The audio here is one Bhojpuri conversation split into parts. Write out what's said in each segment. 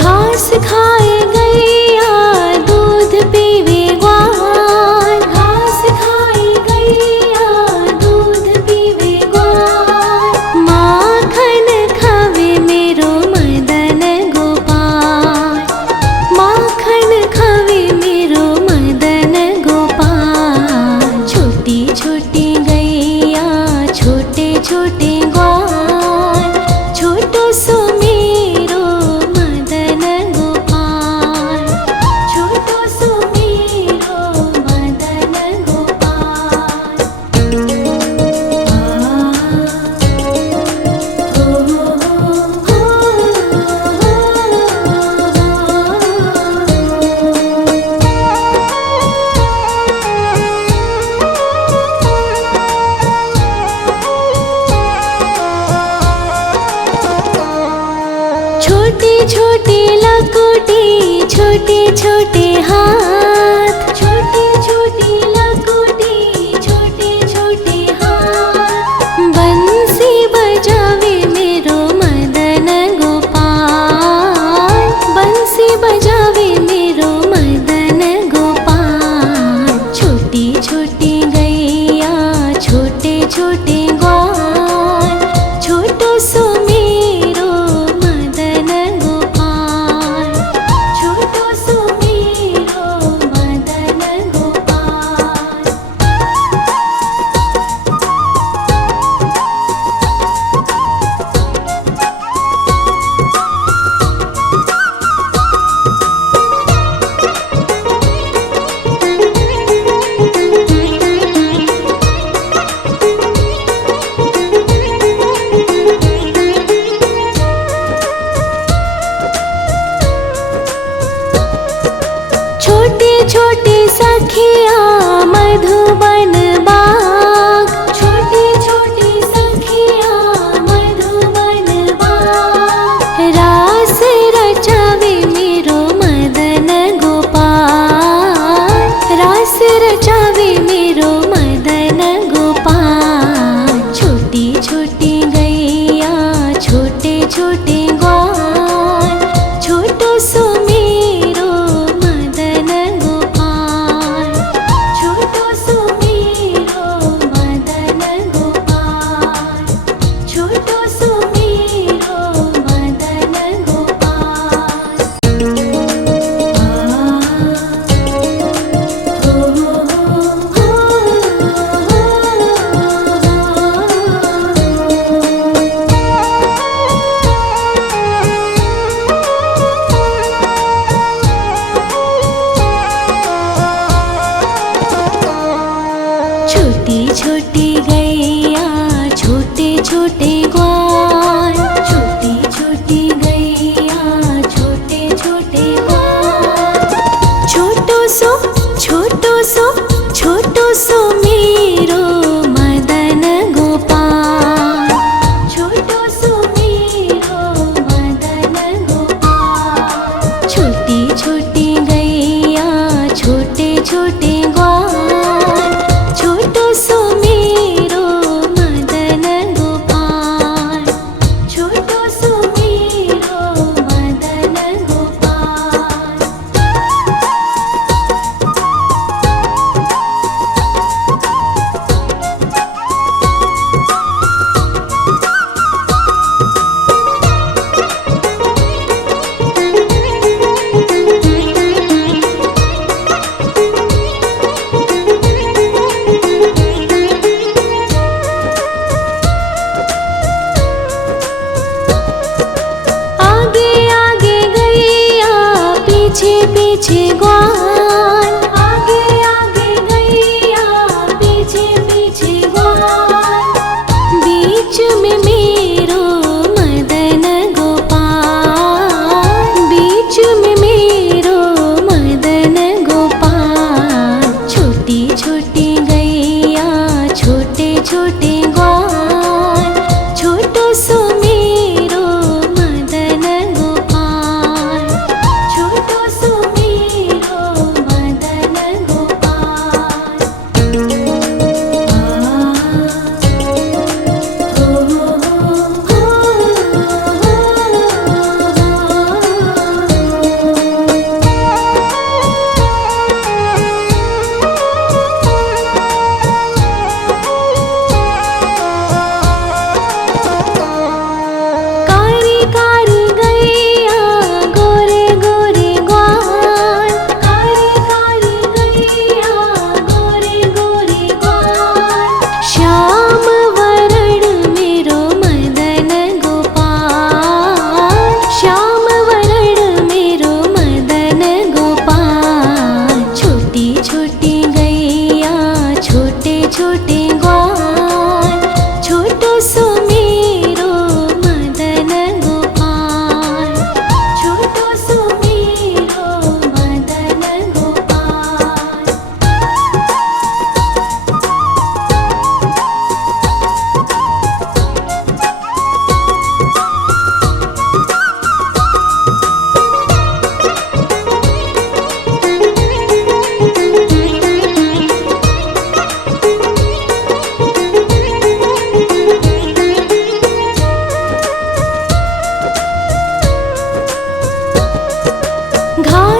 घास खाए गैया दूध पीवे ग्वाल, घास खाए गैया दूध पीवे ग्वाल। माखन खावे मेरो मदन गोपाल, माखन खावे मेरो मदन गोपाल। छोटी छोटी गैया छोटे छोटे ग्वाल, छोटो सो मेरो मदन गोपाल, छोटो सो मेरो मदन गोपाल। छोटी छोटी लकोटी छोटे छोटे हाथ, छोटी छोटी लकोटी छोटे छोटे हाथ। बंसी बजावे मेरो मदन गोपाल, बंसी बजावे मेरो मदन गोपाल। छोटी छोटी गैया छोटे छोटे ग्वाल, छोटो सो मेरो मदन गोपाल, छोटो सो मेरो मदन गोपाल। छोटे छोटे सखिया मधुबन बाग, छोटे छोटे सखिया मधुबन बाग। रास रचावे मेरो मदन गोपाल, रास रचावे मेरो मदन गोपाल। छोटी छोटी गैया छोटे छोटे ग्वाल, छोटो सो मेरो मदन गोपाल, छोटो सो मेरो मदन गोपाल, छोटो सो मेरो मदन गोपाल। छोटी छोटी गैया छोटे छोटे ग्वाल, छोटी छोटी गैया छोटे छोटे ग्वाल। छोटो सो छोटो सो छोटो सो मेरो मदन गोपाल, छोटो सो मेरो मदन गोपाल। छोटी छोटी गैया छोटे छोटे ग्वाल, छोटो सो मेरो मदन गोपाल, छोटो सो मेरो मदन गोपाल। आगे आगे गैया पीछे पीछे ग्वाल, आगे आगे गैया पीछे पीछे ग्वाल। बीच में मेरो मदन गोपाल, बीच में मेरो मदन गोपाल। छोटी छोटी गैया छोटे छोटे ग्वाल, छोटो सो मेरो मदन गोपाल, छोटो सो मेरो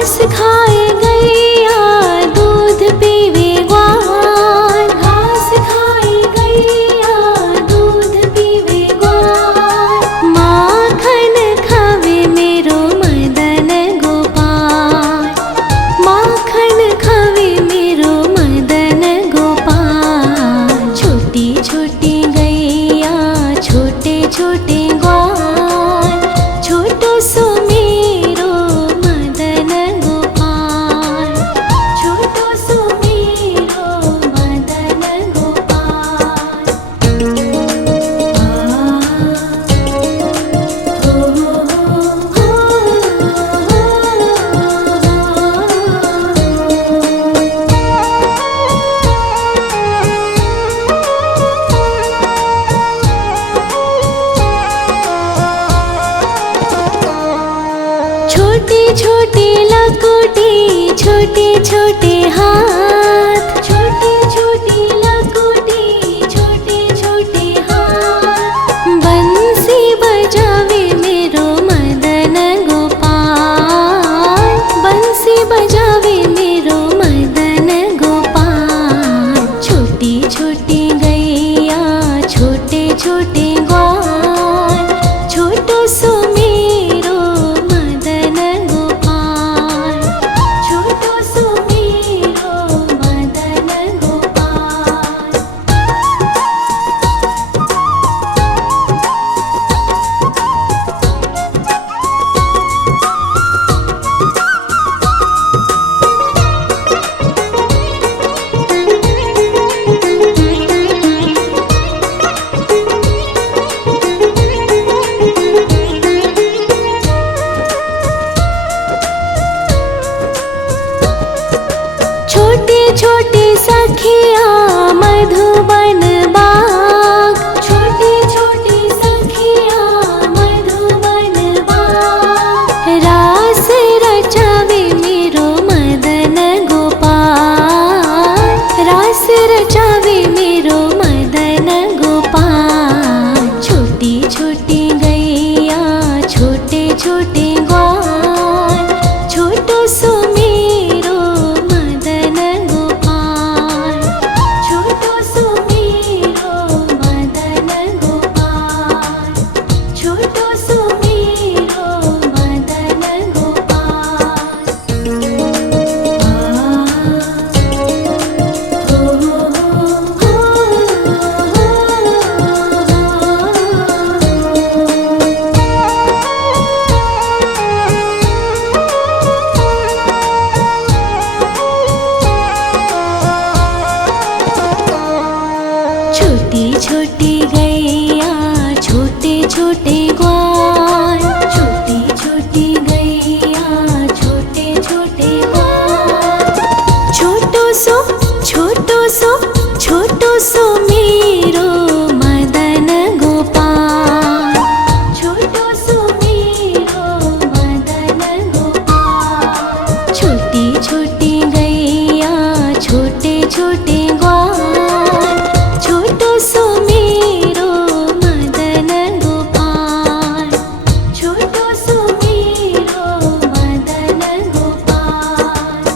घास खाए गैया दूध पीवे ग्वाल, घास खाए गैया दूध पीवे ग्वाल, माखन खावे मेरो मदन गोपाल, माखन खावे मेरो मदन गोपाल। छोटी छोटी गैया छोटे छोटे ग्वाल, छोटो सो मेरो मदन गोपाल, छोटो सो मेरो मदन गोपाल। छोटे छोटे लकोटी छोटे छोटे हाथ, छोटे छोटे लकोटी छोटे छोटे हाथ, बंसी बजावे मेरो मदन गोपाल, बंसी बजावे मेरो मदन गोपाल। छोटी छोटी गैया छोटे छोटे ग्वाल, छोटो सो मेरो मदन गोपाल, छोटो सो मेरो मदन गोपाल। छोटे छोटे सखिया मधुबन बाग, छोटे छोटे सखिया मधुबन बाग, रास रचावे मेरो मदन गोपाल, रास रचावे मेरो मदन गोपाल। छोटी छोटी गैया छोटे छोटे ग्वाल, छोटो सो मेरो मदन गोपाल, छोटो सो मेरो मदन गोपाल, छोटो सो मेरो मदन गोपाल। छोटी छोटी गैया छोटे छोटे ग्वाल, छोटी छोटी गैया छोटे छोटे ग्वाल, छोटो सो छोटो सो छोटो सो मेरो मदन गोपाल, छोटो सो मेरो मदन गोपाल। छोटी छोटी गैया छोटे छोटे ग्वाल, छोटो सो मेरो मदन गोपाल, छोटो सो मेरो मदन गोपाल।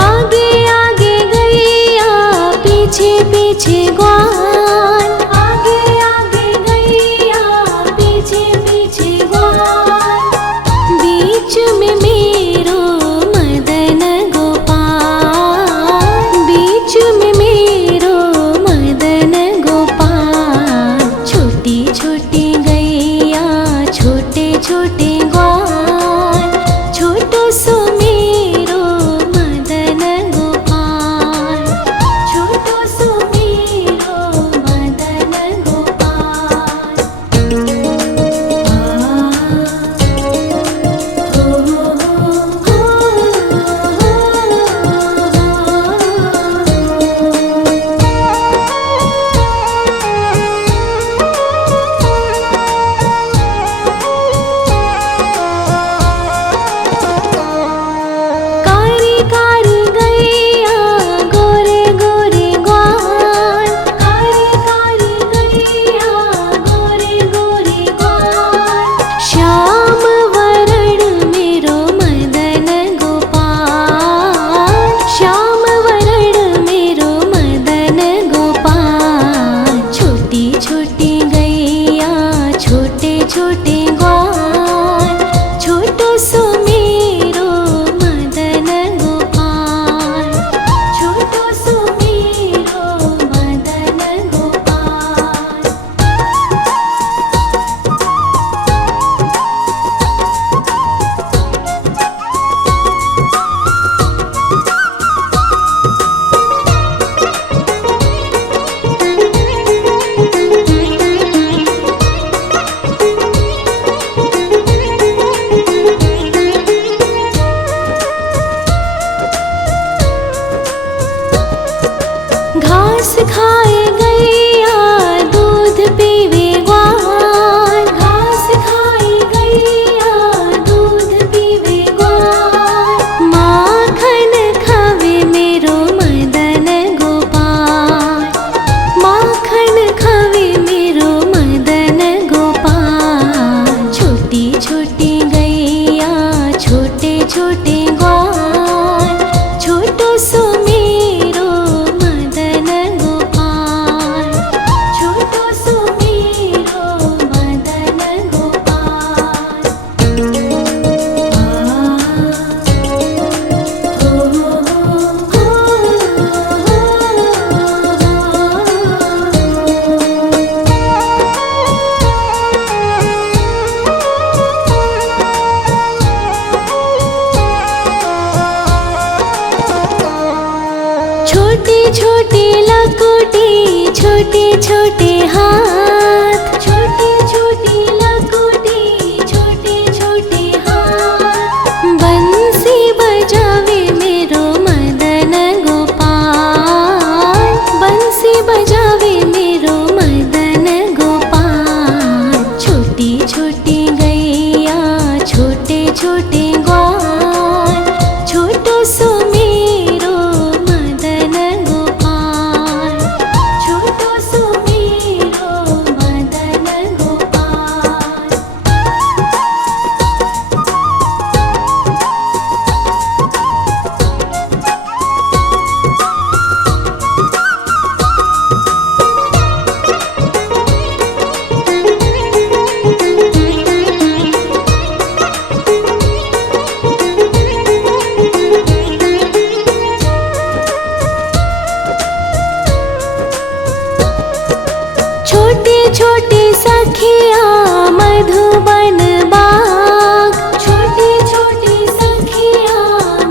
आगे आगे गैया पीछे पीछे ग्वाल, आगे आगे गैया पीछे पीछे ग्वाल, बीच में मेरो मदन गोपाल, बीच में मेरो मदन गोपाल। छोटी छोटी गैया छोटे छोटे ग्वाल, छोटो सो मेरो मदन गोपाल, छोटो सो मेरो छोटे छोटे लकोटे छोटे छोटे हाथ, छोटे छोटे लकोटे छोटे छोटे हाथ। बंसी बजावे मेरो मदन गोपाल, बंसी बजावे मेरो मदन गोपाल। छोटी छोटी गैया छोटे छोटे ग्वाल, छोटो सो मेरो मदन गोपाल, छोटो सो मेरो मदन गोपाल। छोटे छोटे सखिया मधुबन बाग, छोटे छोटे सखिया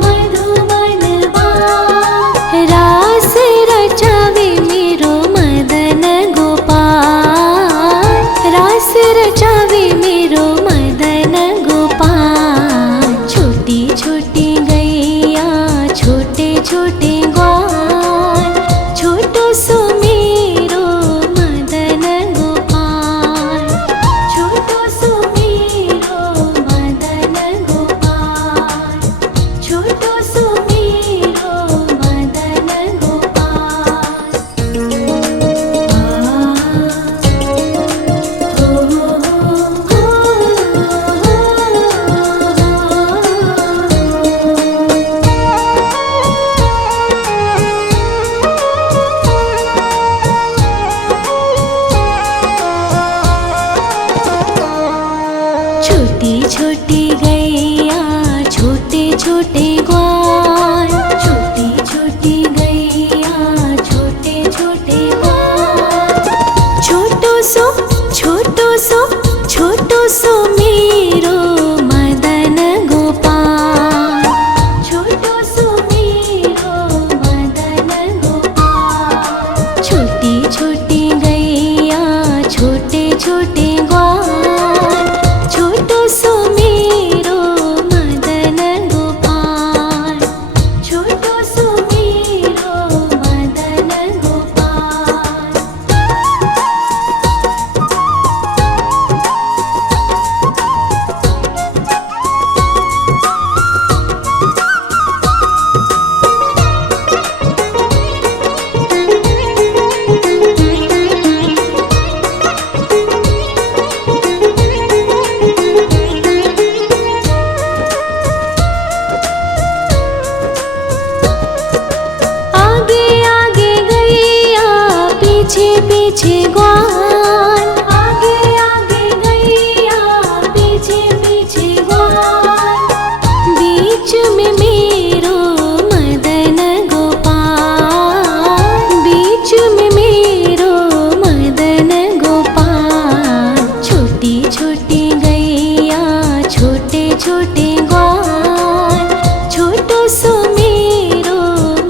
मधुबन बाग। रास रचावे मेरो मदन गोपाल, रास रचावे मेरो मदन गोपाल। छोटी छोटी गैया छोटे छोटे ग्वाल, छोटो सो मेरो मदन गोपाल, छोटो सो मेरो मदन गोपाल, छोटो सो मेरो मदन गोपाल। छोटी छोटी गैया छोटे छोटे ग्वाल, छोटी छोटी गैया छोटे छोटे ग्वाल। छोटो सो छोटो सो छोटो सो मेरो मदन गोपाल, छोटो सो मेरो मदन गोपाल। छोटी छोटी गैया छोटे छोटे ग्वाल, छोटो सो मेरो मदन गोपाल, छोटो सो मेरो मदन गोपाल। आगे आगे गैया पीछे पीछे ग्वाल, आगे आगे गैया पीछे पीछे ग्वाल। बीच में मेरो मदन गोपाल, बीच में मेरो मदन गोपाल। छोटी छोटी गैया छोटे छोटे ग्वाल, छोटो सो मेरो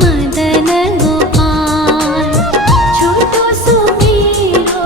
मदन गोपाल, छोटो सो मेरो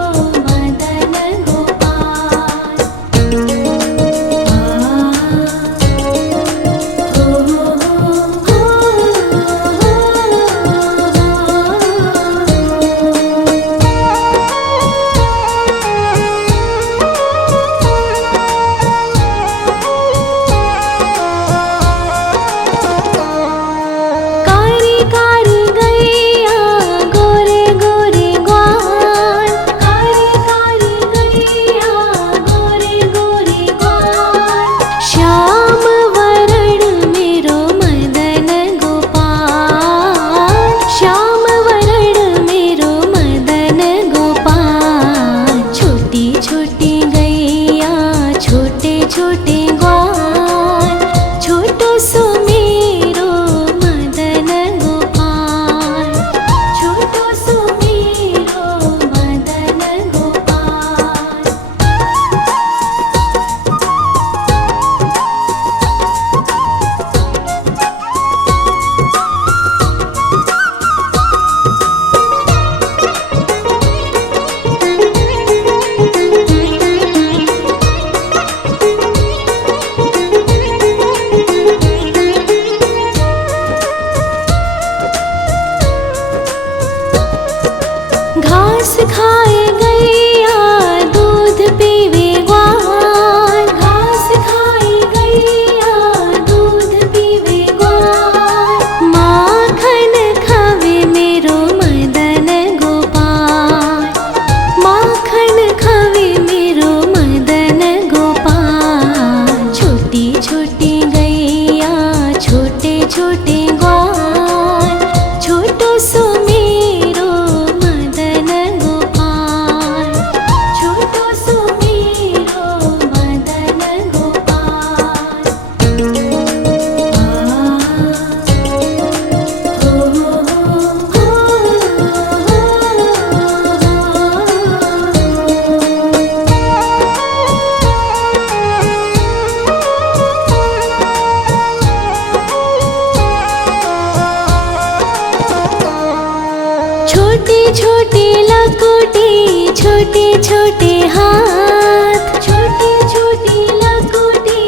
छोटी लकुटी छोटे छोटे हाथ, छोटी छोटी लकुटी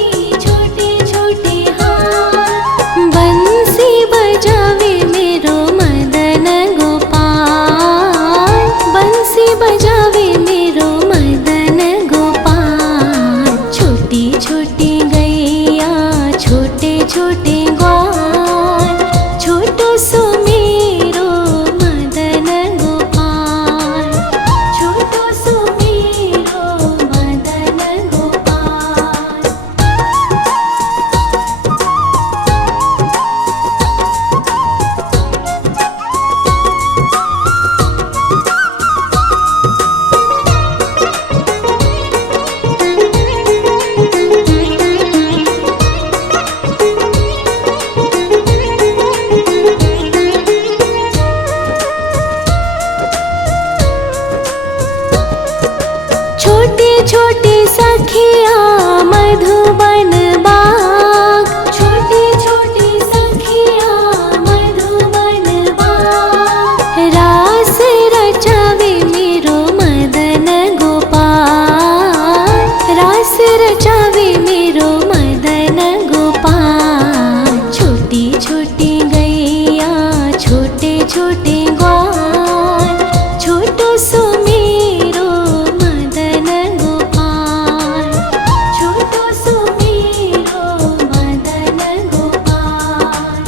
छोटे छोटे हाथ। बंसी बजावे मेरो मदन गोपाल, बंसी बजावे मेरो मदन गोपाल। छोटी छोटी गैया छोटे छोटे ग्वाल, छोटो सो मेरो मदन गोपाल, छोटो सो मेरो मदन गोपाल। छोटी छोटी सखिया मधुबन बाग, छोटी छोटी सखिया मधुबन बाग। रास रचावे मेरो मदन गोपाल, रास रचावे मेरो मदन गोपाल। छोटी छोटी गैया छोटे छोटे ग्वाल, छोटो सो मेरो मदन गोपाल, छोटो सो मेरो मदन गोपाल,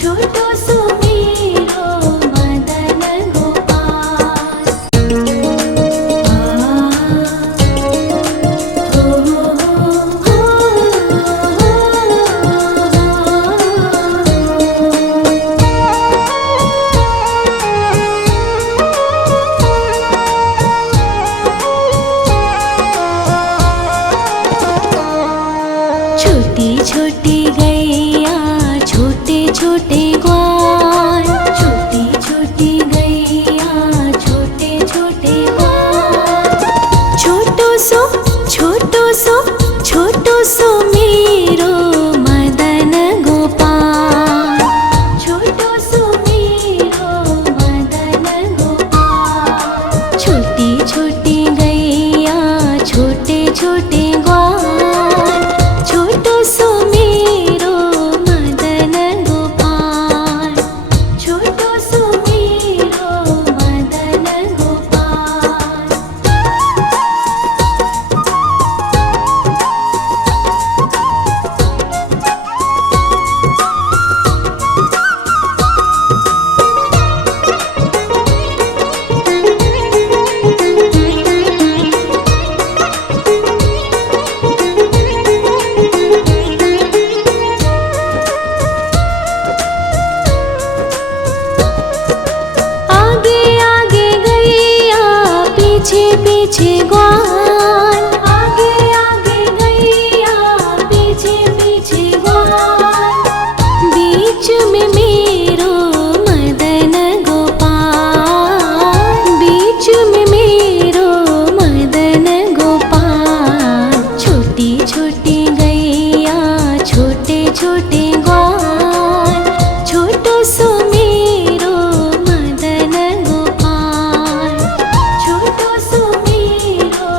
छोटो सो मेरो मदन गोपाल। छोटी छोटी गैया छोटे छोटे ग्वाल, छोटी छोटी गैया छोटे छोटे ग्वाल। छोटो सो छोटो सो छोटो सो मेरो मदन गोपाल, छोटो सो मेरो मदन गोपाल। छोटी छोटी गैया छोटे छोटे ग्वाल, छोटो सो मेरो मदन गोपाल, छोटो सो मेरो मदन गोपाल। आगे आगे गैया पीछे पीछे ग्वाल, आगे आगे गैया पीछे पीछे ग्वाल। बीच में मेरो मदन गोपाल, बीच में मेरो मदन गोपाल। छोटी छोटी गैया छोटे छोटे ग्वाल, छोटो सो मेरो मदन गोपाल, छोटो सो मेरो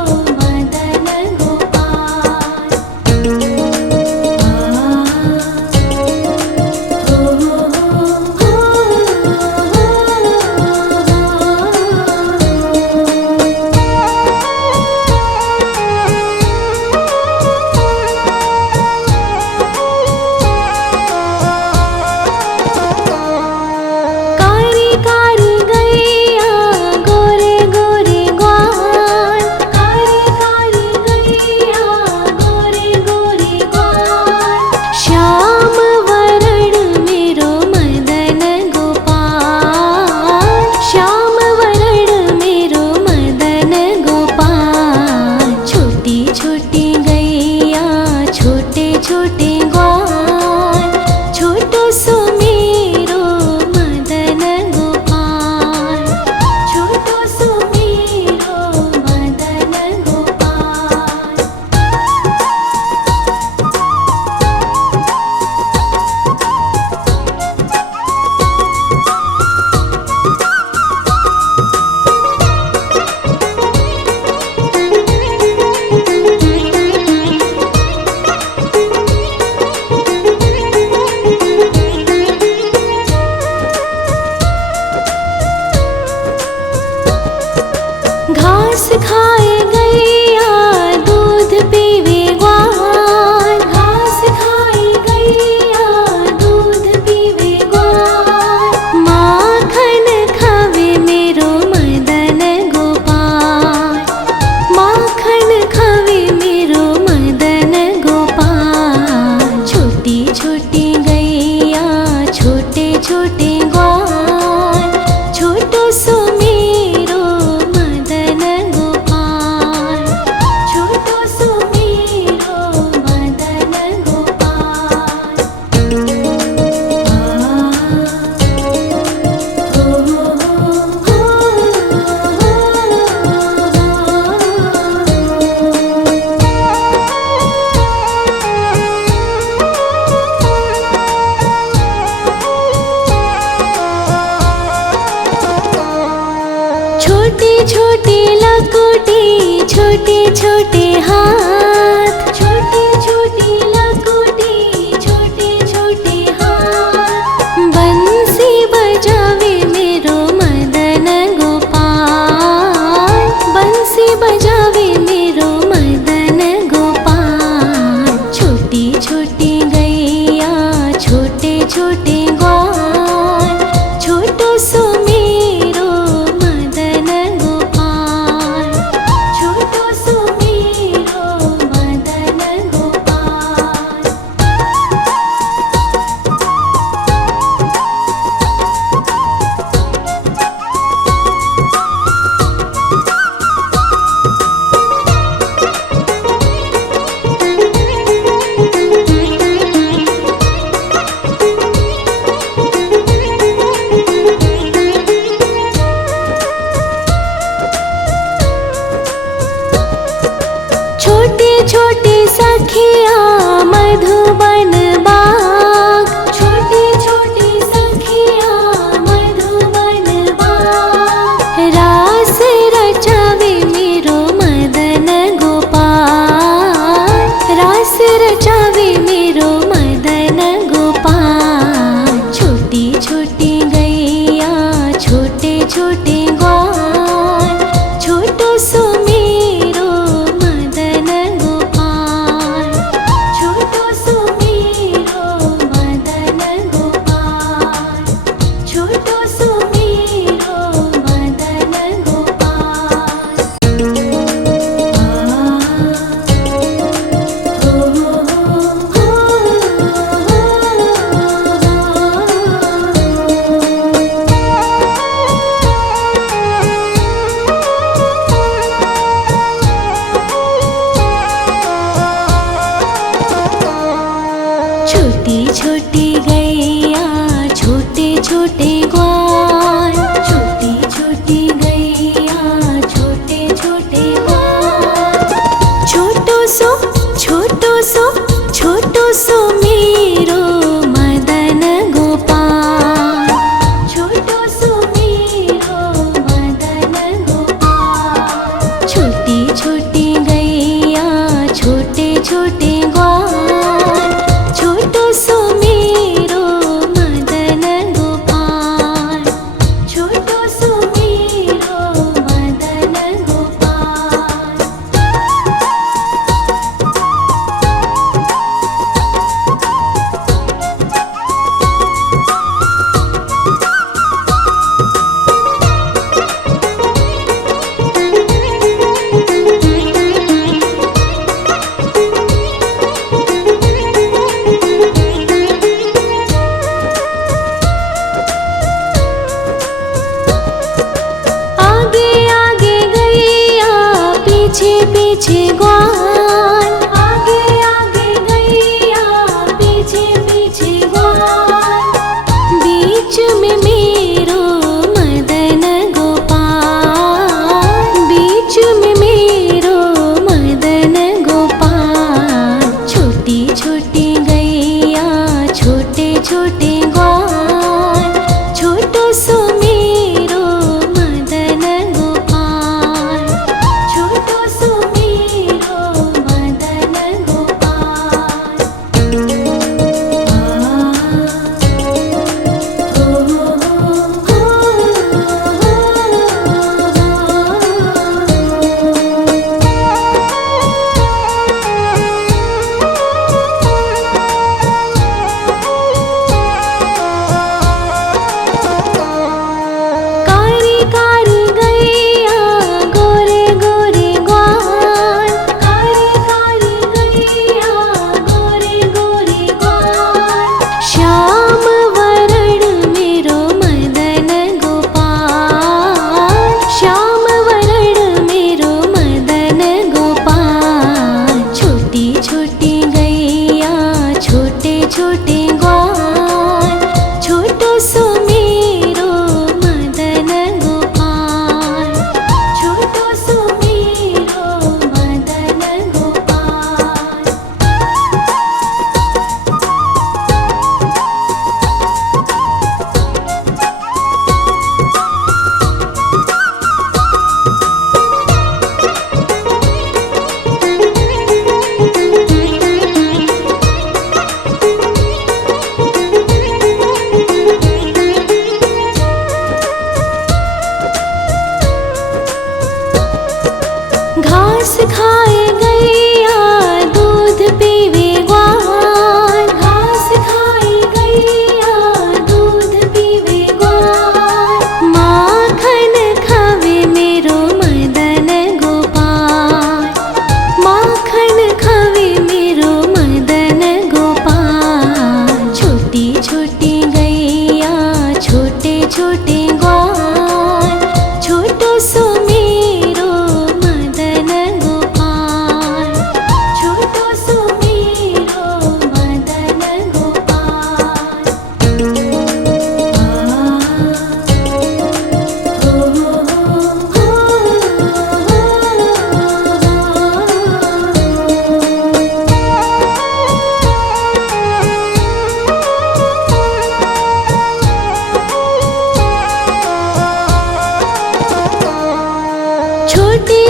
खाए गैया दूध पीवे ग्वाल, घास खाए गैया दूध पीवे ग्वाल, माखन खावे मेरो मदन गोपाल, माखन खावे मेरो मदन गोपाल। छोटी छोटी गैया छोटे छोटे ग्वाल, छोटो सो मेरो मदन गोपाल, छोटो सो मेरो मदन गोपाल। छोटी छोटी लकुटी छोटे छोटे हाथ, छोटी छोटी लकुटी छोटे छोटे हाथ, बंसी बजावे मेरो मदन गोपाल, बंसी बजावे मेरो मदन गोपाल। छोटी छोटी गैया छोटे छोटे ग्वाल, छोटो सो मेरो मदन गोपाल, छोटो सो मेरो मदन गोपाल। छोटे छोटे सखिया मधुबन बाग, छोटे छोटे सखिया मधुबन बाग, रास रचावे मेरो मदन गोपाल, रास रचावे मेरो मदन गोपाल। छोटी छोटी गैया छोटे छोटे ग्वाल, छोटो सो मेरो मदन गोपाल, छोटो सो मेरो मदन गोपाल, छोटो सो मेरो मदन गोपाल। छोटी छोटी गैया छोटे छोटे ग्वाल, छोटी छोटी गैया छोटे छोटे ग्वाल, छोटो सो छोटो सो मेरो मदन गोपाल, छोटो सो मेरो मदन गोपाल। छोटी छोटी गैया छोटे छोटे ग्वाल, छोटो सो मेरो मदन गोपाल, छोटो सो मेरो मदन गोपाल। आगे आगे गैया पीछे पीछे ग्वाल, आगे आगे गैया पीछे पीछे ग्वाल, बीच में मेरो मदन गोपाल, बीच में मेरो मदन गोपाल। छोटी छोटी गैया छोटे छोटे ग्वाल, छोटो सो मेरो मदन गोपाल, छोटो सो मेरो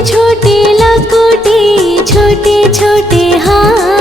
छोटे लकोटे छोटे छोटे हाथ